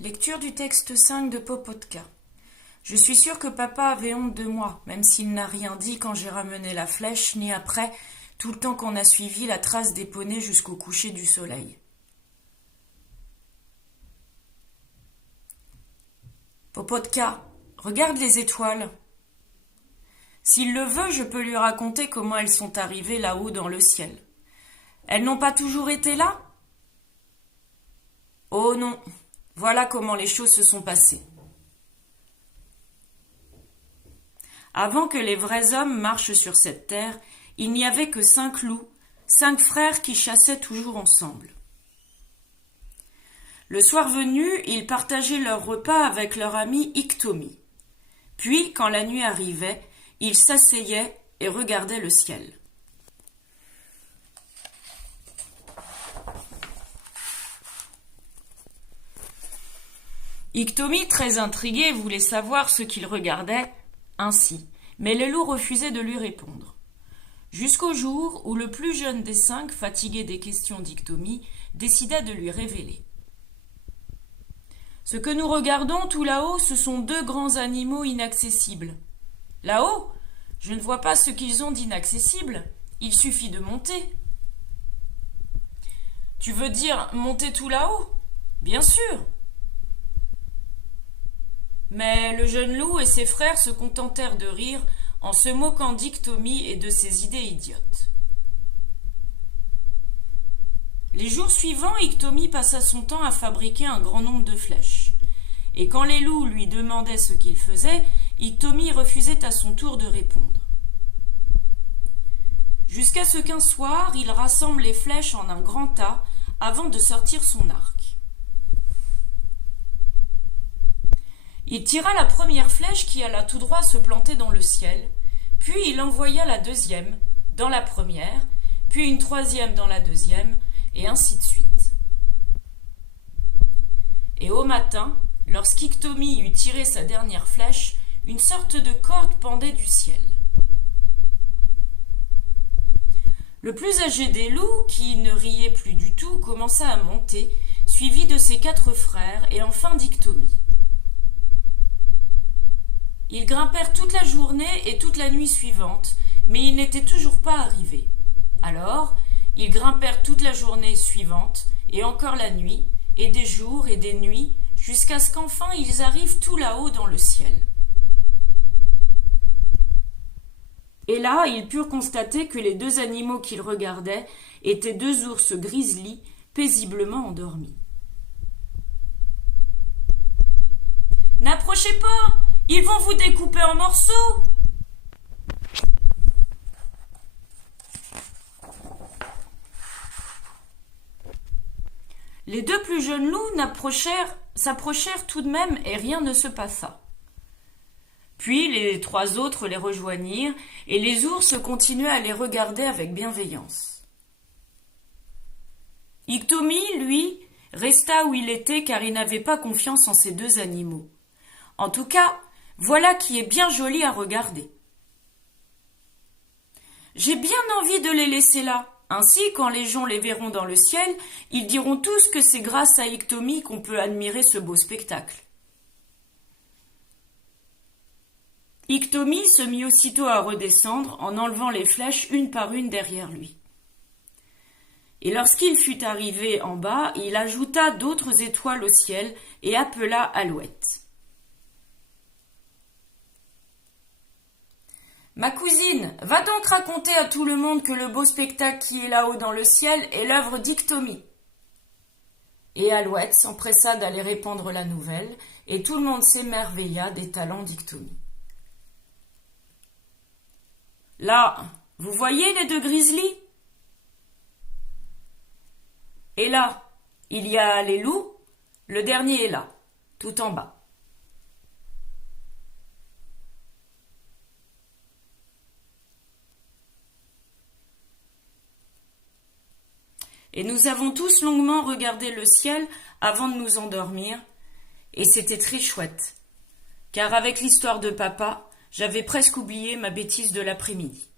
Lecture du texte 5 de Popotka. Je suis sûr que papa avait honte de moi, même s'il n'a rien dit quand j'ai ramené la flèche, ni après, tout le temps qu'on a suivi la trace des poneys jusqu'au coucher du soleil. Popotka, regarde les étoiles. S'il le veut, je peux lui raconter comment elles sont arrivées là-haut dans le ciel. Elles n'ont pas toujours été là ? Oh non, voilà comment les choses se sont passées. Avant que les vrais hommes marchent sur cette terre, il n'y avait que 5 loups, 5 frères qui chassaient toujours ensemble. Le soir venu, ils partageaient leur repas avec leur ami Iktomi. Puis, quand la nuit arrivait, ils s'asseyaient et regardaient le ciel. Iktomi, très intrigué, voulait savoir ce qu'il regardait ainsi, mais les loups refusaient de lui répondre. Jusqu'au jour où le plus jeune des 5, fatigué des questions d'Iktomi, décida de lui révéler. Ce que nous regardons tout là-haut, ce sont 2 grands animaux inaccessibles. Là-haut, je ne vois pas ce qu'ils ont d'inaccessible. Il suffit de monter. Tu veux dire monter tout là-haut ? Bien sûr. Mais le jeune loup et ses frères se contentèrent de rire en se moquant d'Iktomi et de ses idées idiotes. Les jours suivants, Iktomi passa son temps à fabriquer un grand nombre de flèches. Et quand les loups lui demandaient ce qu'il faisait, Iktomi refusait à son tour de répondre. Jusqu'à ce qu'un soir, il rassemble les flèches en un grand tas avant de sortir son arc. Il tira la première flèche qui alla tout droit se planter dans le ciel, puis il envoya la deuxième dans la première, puis une troisième dans la deuxième, et ainsi de suite. Et au matin, lorsqu'Iktomi eut tiré sa dernière flèche, une sorte de corde pendait du ciel. Le plus âgé des loups, qui ne riait plus du tout, commença à monter, suivi de ses 4 frères et enfin d'Iktomi. Ils grimpèrent toute la journée et toute la nuit suivante, mais ils n'étaient toujours pas arrivés. Alors, ils grimpèrent toute la journée suivante, et encore la nuit, et des jours et des nuits, jusqu'à ce qu'enfin ils arrivent tout là-haut dans le ciel. Et là, ils purent constater que les 2 animaux qu'ils regardaient étaient 2 ours grizzly paisiblement endormis. « N'approchez pas ! Ils vont vous découper en morceaux !» Les 2 plus jeunes loups s'approchèrent tout de même et rien ne se passa. Puis les 3 autres les rejoignirent et les ours continuaient à les regarder avec bienveillance. Iktomi, lui, resta où il était car il n'avait pas confiance en ces 2 animaux. En tout cas, voilà qui est bien joli à regarder. J'ai bien envie de les laisser là. Ainsi, quand les gens les verront dans le ciel, ils diront tous que c'est grâce à Iktomi qu'on peut admirer ce beau spectacle. Iktomi se mit aussitôt à redescendre en enlevant les flèches une par une derrière lui. Et lorsqu'il fut arrivé en bas, il ajouta d'autres étoiles au ciel et appela Alouette. « Ma cousine, va donc raconter à tout le monde que le beau spectacle qui est là-haut dans le ciel est l'œuvre d'Iktomi. » Et Alouette s'empressa d'aller répandre la nouvelle, et tout le monde s'émerveilla des talents d'Iktomi. Là, vous voyez les 2 grizzlies ? Et là, il y a les loups, le dernier est là, tout en bas. Et nous avons tous longuement regardé le ciel avant de nous endormir, et c'était très chouette, car avec l'histoire de papa, j'avais presque oublié ma bêtise de l'après-midi.